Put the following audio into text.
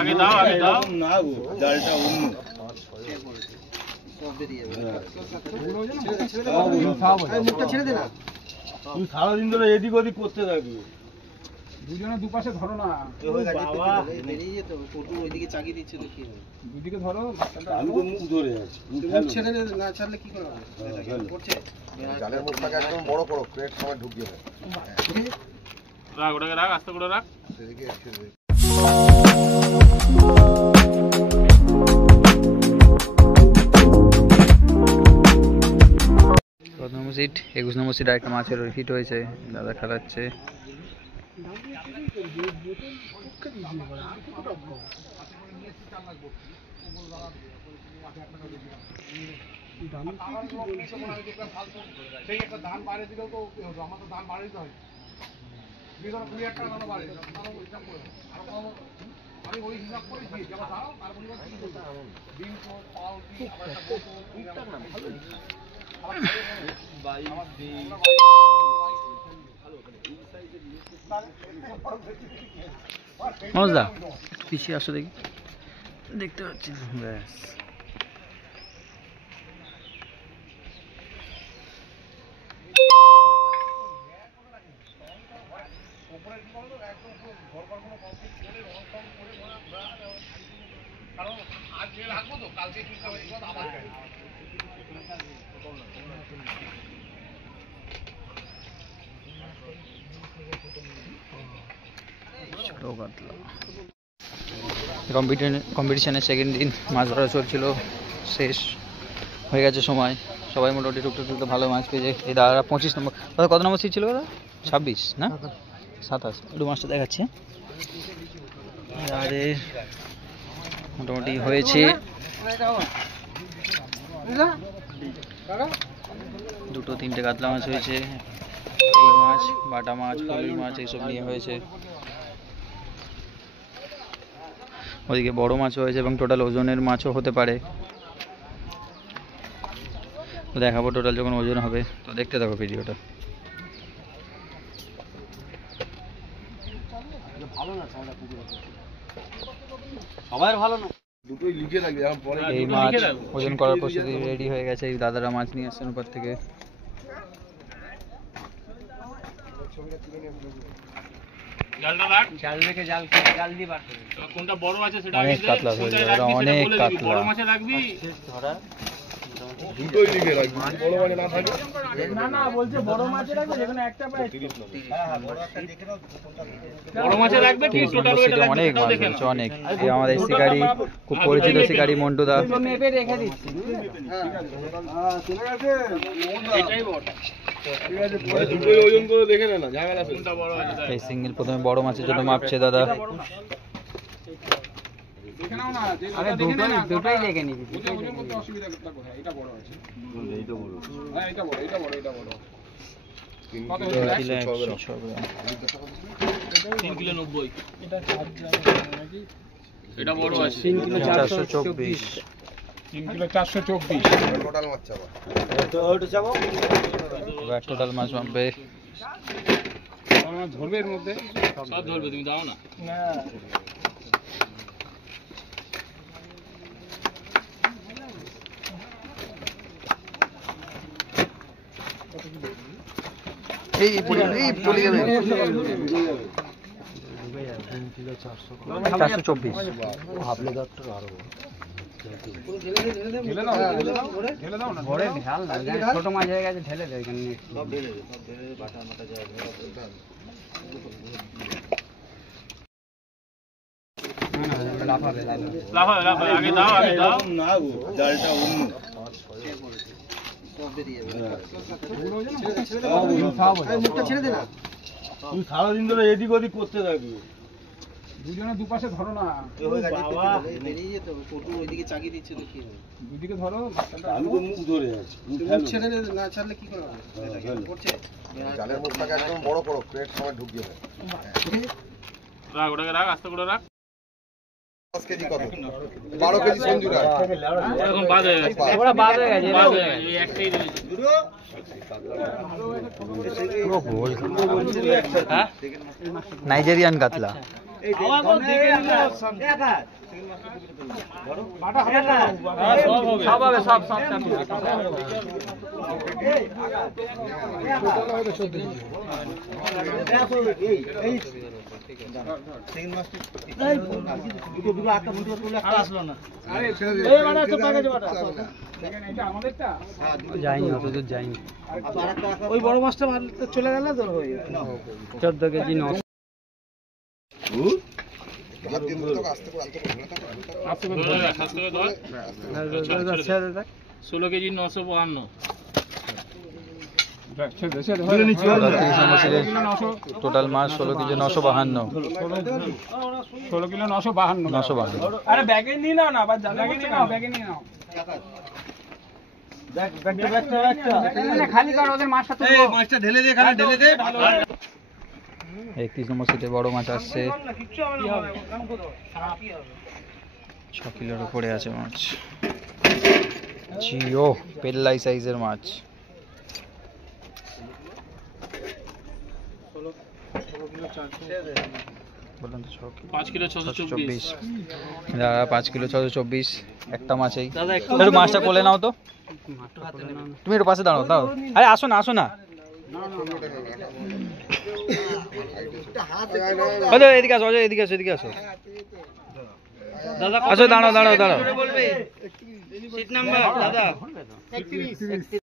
আগে দাও আগে দাও না গো জালটা অন্য মুখটা ছেড়ে দে না, তুই সারাদিন ধরে এদিক ওদিক করতে থাকবি। দুজনে দুপাশে ধরো না, বেরিয়ে যেত টোটো ওইদিকে চাগিয়ে দিচ্ছে তো কি হবে? দুদিকে ধরো। আমি তো মুখ ধরে আছি। মুখ ছেড়ে না ছাড়লে কি করে হবে? করছে জালের মুখটাকে একদম বড় করো, ক্রেট সময় ঢুকিয়ে দেয়। রাখ ওটাকে রাখ, আস্তে করে রাখ। সেদিকে নম্বর সিট 21 নম্বর সিট একটা মাছের হিট হয়েছে, দাদা খেলাচ্ছে। মজা পিছিয়ে আসো দেখি, দেখতে পাচ্ছি। ব্যাস কম্পিটিশনের সেকেন্ড দিন মাছ ধরা চলছিল, শেষ হয়ে গেছে সময়। সবাই মোটামুটি টুকটাক টুকটাক ভালো মাছ পেয়েছে। এই দাদারা 25 নম্বর, কত নম্বর সিট ছিল দাদা? 26 না 27? একটু মাছটা দেখাচ্ছে। আরে মোটামুটি হয়েছে, দুটো তিনটে কাতলা মাছ হয়েছে। এই মাছ, বাটা মাছ, পলি মাছ এইসব নিয়ে হয়েছে। ওদিকে বড় মাছও হয়েছে এবং টোটাল ওজনের মাছও হতে পারে। তো দেখাবো টোটাল যখন ওজন হবে, তো দেখতে থাকো ভিডিওটা। সবার ভালো না, দুটোই লিখে রাখবি। এই মাছ ওজন করার প্রস্তুতি রেডি হয়ে গেছে। এই দাদারা মাছ নিয়ে আসছেন উপর থেকে। জালটা রাখ, জাল রেখে জাল দিয়ে বার করবে। কোনটা বড় আছে সেটা অনেক কাতলা হয়ে যাবে, অনেক কাতলা। বড় মাছে রাখবি, দুটোই লিখে রাখবি, বড় মানে না থাকে। না বলছে বড় মাছের রাখবে, যেখানে একটা প্রায় বড় মাছে রাখবে। ঠিক টোটাল ওয়েট রাখবে, অনেক মাছ হয়েছে, অনেক। এই আমাদের শিকারি, খুব পরিচিত শিকারি মন্টুদা। মেপে রেখে দিচ্ছি। এটাই বড়। দুটোই ওজন করে দেখে নে না, ঝামেলা আছে। কোনটা বড় আছে? এই সিঙ্গেল প্রথমে বড় মাছের জন্য মাপছে দাদা। আরে দুটোই লেগে নিবি, দুটোই ওজন করতে অসুবিধা কোথায়? এটা বড় আছে, এইটা বড়। হ্যাঁ এটা বড়, এটা বড়, এটা বড়। 3 কিলো 106 গ্রাম। 3 কিলো 90। এটা 4 গ্রাম নাকি? এটা বড় আছে 3 কিলো 424। 3 কিলো 424 টোটাল মাছ চাবা। এবার টোটাল মাছ মাপবে। আমার ধরবে এর মধ্যে, সব ধরবে, তুমি দাও না। না এই চলে যাবে। 424 ভাবলে দত্তর আরো ঢেলে দাও না, ধরে ঢাল না, ছোট মাছ হয়ে গেছে, ঢেলে দে এখানে। সব ঢেলে বাটা মাটা যায় লাফাবে, আগে দাও আগে দাও। না গো জালটা অন্য। সব বেরিয়ে যাবে। মুখটা ছেড়ে দে না, তুই সারাদিন ধরে এদিক ওদিক করতে থাকবি। দুজনে দুপাশে ধরো না, বেরিয়ে যেত টোটো ওইদিকে চাগিয়ে দিচ্ছে তো কি হবে? দুদিকে ধরো। আমি তো মুখ ধরে আছি। মুখ ছেড়ে না ছাড়লে কি করে হবে? করছে জালের মুখটাকে একদম বড় করো, ক্রেট সময় ঢুকিয়ে দেয়। রাখ ওটাকে রাখ, আস্তে করে রাখ। 10 কেজি কত? 12 কেজি সঞ্জুরা। এখন বাদ হয়ে গেছে, ওরা বাদ হয়ে গেছে, বাদ হয়ে গেছে, এই একটাই রয়েছে। নাইজেরিয়ান কাতলা। সব হবে সব সব যাইনি অত দূর যাইনি ওই বড় মাছটা মারতে চলে গেলে তোর হয়ে যাবে 14 কেজি 900 16 কেজি 952 টোটাল মাছ 16 কেজি 952 16 কিলো 952 আরে ব্যাগে নিয়ে নাও না আবার ব্যাগে নিয়ে নাও ব্যাগে নিয়ে নাও খালি কর ওদের মাছটা তো মাছটা ঢেলে দে খালি ঢেলে দে 31 নম্বর সিটে বড় মাছ আসছে 6 কিলোর উপরে আছে মাছ জিও পেল্লাই সাইজের মাছ বলুন তো 5 কিলো 624 দাদা 5 কিলো 624 একটা মাছেই একটু মাছটা কোলে নাও তো তুমি একটু পাশে দাঁড়াও দাও আরে আসো না অজয় এদিকে আসো এদিকে আসো দাদা আসো দাঁড়াও সিট নাম্বার দাদা